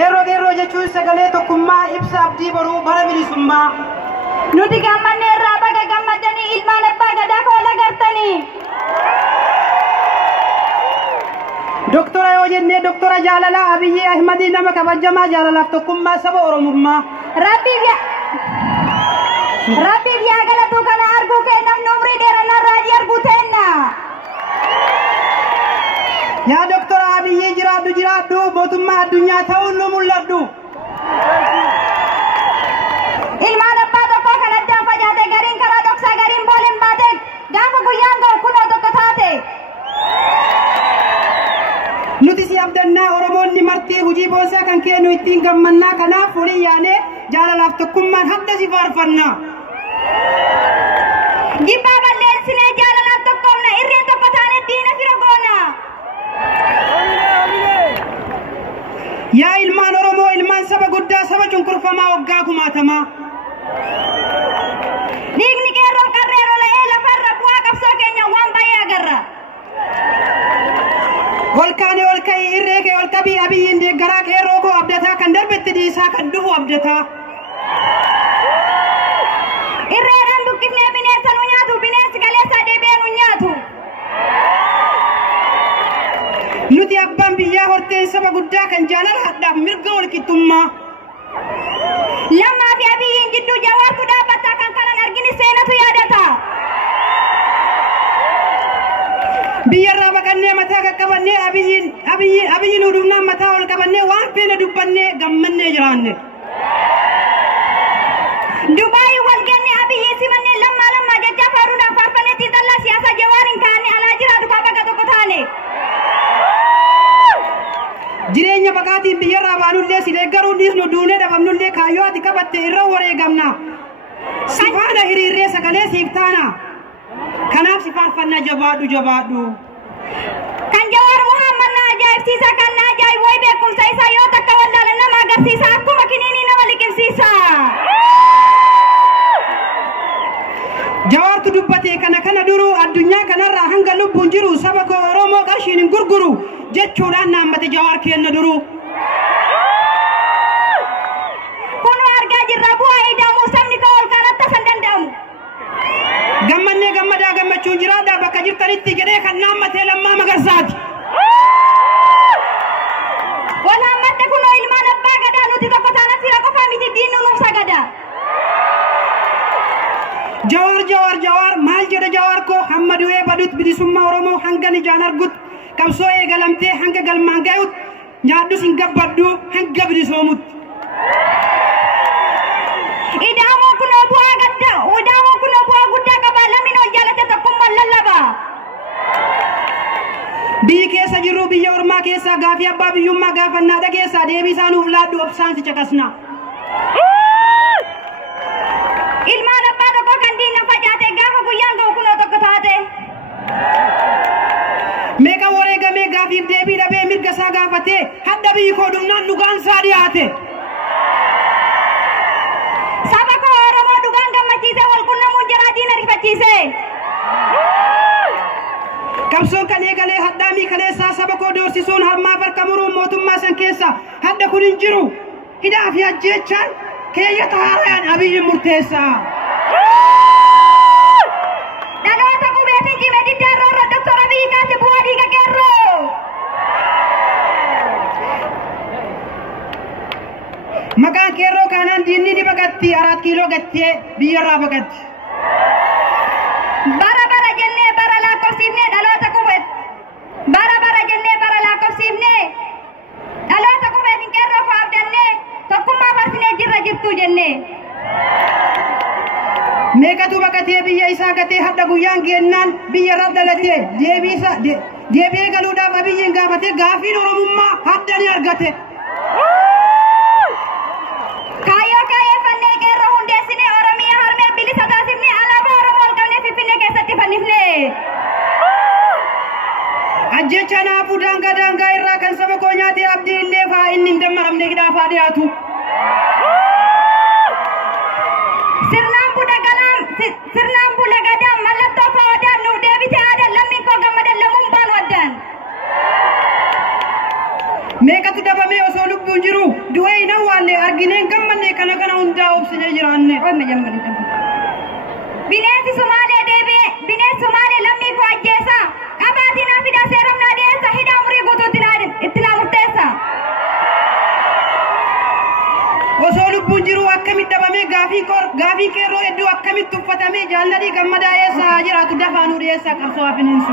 Yeroo jechuun sagalee tokkummaa ibsa abdii boruu bara bilisummaa. Nuti gammannee irraa baga gammadanii ilmaan abbaa gadaa koola gartanii. Doktora yoo jennee Doktora Jaalalaa Abiyyi Ahmadii nama kabajamaa jaalalaaf tokkummaa saba Oromummaa. Rabbiif yaa galatu kana arguu kennaaf numrii dheeranaa raajii arguu teenna. Yaa Doktora Abiyyi jiraadhu mootummaa addunyaa ta'uun nu mul'adhu. Ilmaan abbaa tokkoo kan addaan facaate gariin karaa dhoksaa gariin booleen baate gaafa guyyaan ga'u kunoo tokko taate. Nuti si abdannaa Oromoonni martii hojii boonsaa kan kennu ittiin gammannaa kanaaf furii yaanee jaalalaaf tokkummaan hadda si faarfannaa. Jibbaa balleessinee jaalalaaf tokkoomna irree tokko taane diina fira goona. Yaa ilmaan Oromoo ilmaan saba guddaa saba cunqurfamaa waggaa kumaatamaa. Dhiigni qeerroo qarreeroo la'ee lafarra bu'aa qabsoo keenya waan baay'ee agarra. Olkaanii olka'ii irree kee olqabii Abiyyiin deeggaraa qeerroo koo abdataa kan darbetti dhiisaa kan dhufu abdataa. Irreedhaan buqqifnee bineensa nu nyaatu bineensi galeessaa deebi'ee nu nyaatu. Nuti abbaan biyyaa horteen saba guddaa kan jaalala hadhaaf mirga walqixxummaa. Lammaa fi Abiyyiin jidduu jawaartu dhaabbataa kan kanan argini seenatu yaadata. Biyyarraa baqannee mataa qaqqabannee Abiyyiin hudumnaan mataa ol qabannee waan feene dubbannee gammannee jiraanne. Dubaayii walgenne Abiyyiin simannee lammaa jechaa faaruudhaan faarfannee xiinxallaa siyaasaa jawaariin kaa'anii alaa jiraatu kaa bakka tokko taane. Jireenya baqaatiin biyyarraa baanullee si deeggaruu dhiisnu duunee dhabamnullee kaayyoo ati qabatte irra wareegamna. Si faana hiriirree sagalee siif taana. Kanaaf si faarfannaa jabaadhu. Kan Jawaar Muhammad na ajaa'ibsiisa kan na ajaa'ibu wayi beekumsa isaa yoo takka wallaalan nama agarsiisa akkuma kiniinii nama liqimsiisa. Jawaartu dubbate kana duruu addunyaa kanarraa hanga lubbuun jiru saba koo Oromoo qarshiin hin gurguru jechuudhaan naammate Jawaar kenna duruu. Kunoo argaa jirra bu'aa ida'amuu sabni koo ol kaaratta san danda'amu. Gammannee gammadaa gammachuun jiraadhaa bakka jirtanitti jedhee kan naammatee Lammaa Magarsaati. Wal hammatte kunoo ilmaan abbaa gadaa nuti tokko taana fira qofaa miti diinnu nuuf sagada. Jawaar maal jedha Jawaar koo hamma du'ee badutti bilisummaa Oromoo hanga ijaan argutti qabsoo eegalamtee hanga galmaan ga'utti nyaadhus hin gabbaddu hanga bilisoomutti. Ida'amuun kunoo bu'aa guddaa qaba lammiin ol jaalate tokkummaan lallaba. Biyyi keessa jirru biyya ormaa keessaa gaafii abbaa biyyummaa gaafannaa dhageessaa deebii isaa nuuf laaddu obsaan si caqasna. Ilmaan abbaa tokko kan diinna facaate gaafa guyyaan ga'u kunoo tokko taate. Meeqa wareegamee gaafiif deebii dhabee mirga isaa gaafatee hadda biyyi koo dhumnaan dhugaan isaa dhiyaate. Saba koo Oromoo dhugaan gammachiisee wal quunnamuun jiraa diina rifachiisee. Qabsoon kan eegalee haddaamii kaleessaa saba koo doorsisuun harmaaf harka muruun mootummaa san keessa hadda kun hin jiru. Hidhaa fi ajjeechaan keeyyata haaraan Abiyyi murteessaa. Dhaloota qubeetii cimee diddaarroo irra Doktor Abiyyi kaase bu'aa dhiiga qeerroo. Maqaan qeerroo kanaan diinni ni baqatti 4 kiiloo gattee biyyarraa baqatti. Bara jennee bara lakkoofsiifnee dhaloota qubeet. Bara jennee bara lakkoofsiifnee dhaloota qubeetiin qeerroo koo abdannee tokkummaa farsinee jirra jirtuu jennee. Meeqatu baqatee biyya isaa gatee hadda guyyaan geennaan biyyarraa dhalatee deebi'ee galuudhaaf Abiyyiin gaafatee gaafiin Oromummaa hadda ni argate. Kaayyoo kaayeeffannee qeerroo hundeessinee Oromiyaa harmee bilisa taasifnee alaabaa Oromoo ol qabnee Finfinnee keessatti fannifnee. Ajjecha naafuu daangaa irraa kan saba koo nyaatee abdii illee fa'aa inni hin dammaramne hidhaafaa dhiyaatu. Sirnaan bula gadaan mallattoo koo odaan nuuf deebite aadan lammiin koo gammadan lamuun baal waddaan. Meeqa meeqatu dabamee osoo lubbuun jiru du'ee na waanne argineen gammanne kana hundaa obsine jiraanne. Bineensi Somaalee deebi'e bineensi Somaalee lammii koo ajjeesa qabaatii naa fidaa seeramnaa dhiyeessa hidhaa umurii guutuu itti naa murteessa. Osoo lubbuun jiru akkamitti dabamee gaafii keerroo hedduu akkamitti uffatamee jaalladhii gammadaa eessa jiraatu dafaa nu dhiyeessa qabsoo hafiniinsu.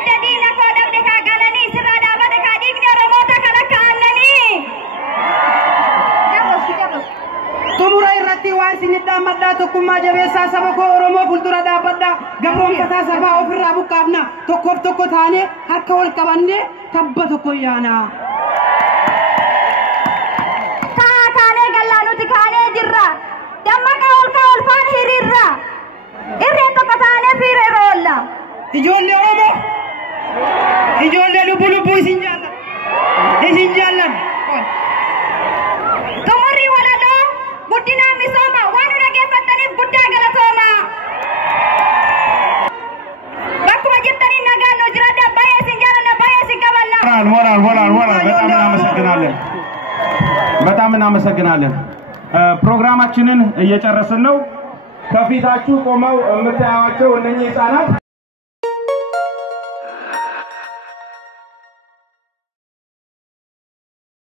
Badda diina koo dhabde kaa galanii sirraa dhaabate kaa dhiigni Oromoota kan akka aannanii. Tumura irratti waan isin dhaammadhaa tokkummaa jabeessaa saba koo Oromoo fuuldura dhaabbadhaa gabroonfataa sabaa ofirraa buqqaafna tokkoof tokko taanee harka wal qabannee tabba tokko yaana. Kaanee gallaa nuti kaanee jirra dammaqa ol faan hiriirra irree tokko taanee fiireera oolla. Ijoollee Oromoo ijoollee lubbuu isin jaallan. Tumurri walaloo guddinaa misooma waan nu dhageeffattaniif guddaa galatooma. Bakkuma jirtaniin nagaan nu jiraadha baay'ee isin jaalanna baay'ee isin qabanna. በጣም እናመሰግናለን። ፕሮግራማችንን እየጨረስን ነው። ከፊታችሁ ቆመው የምታዩዋቸው እነኚህ ህፃናት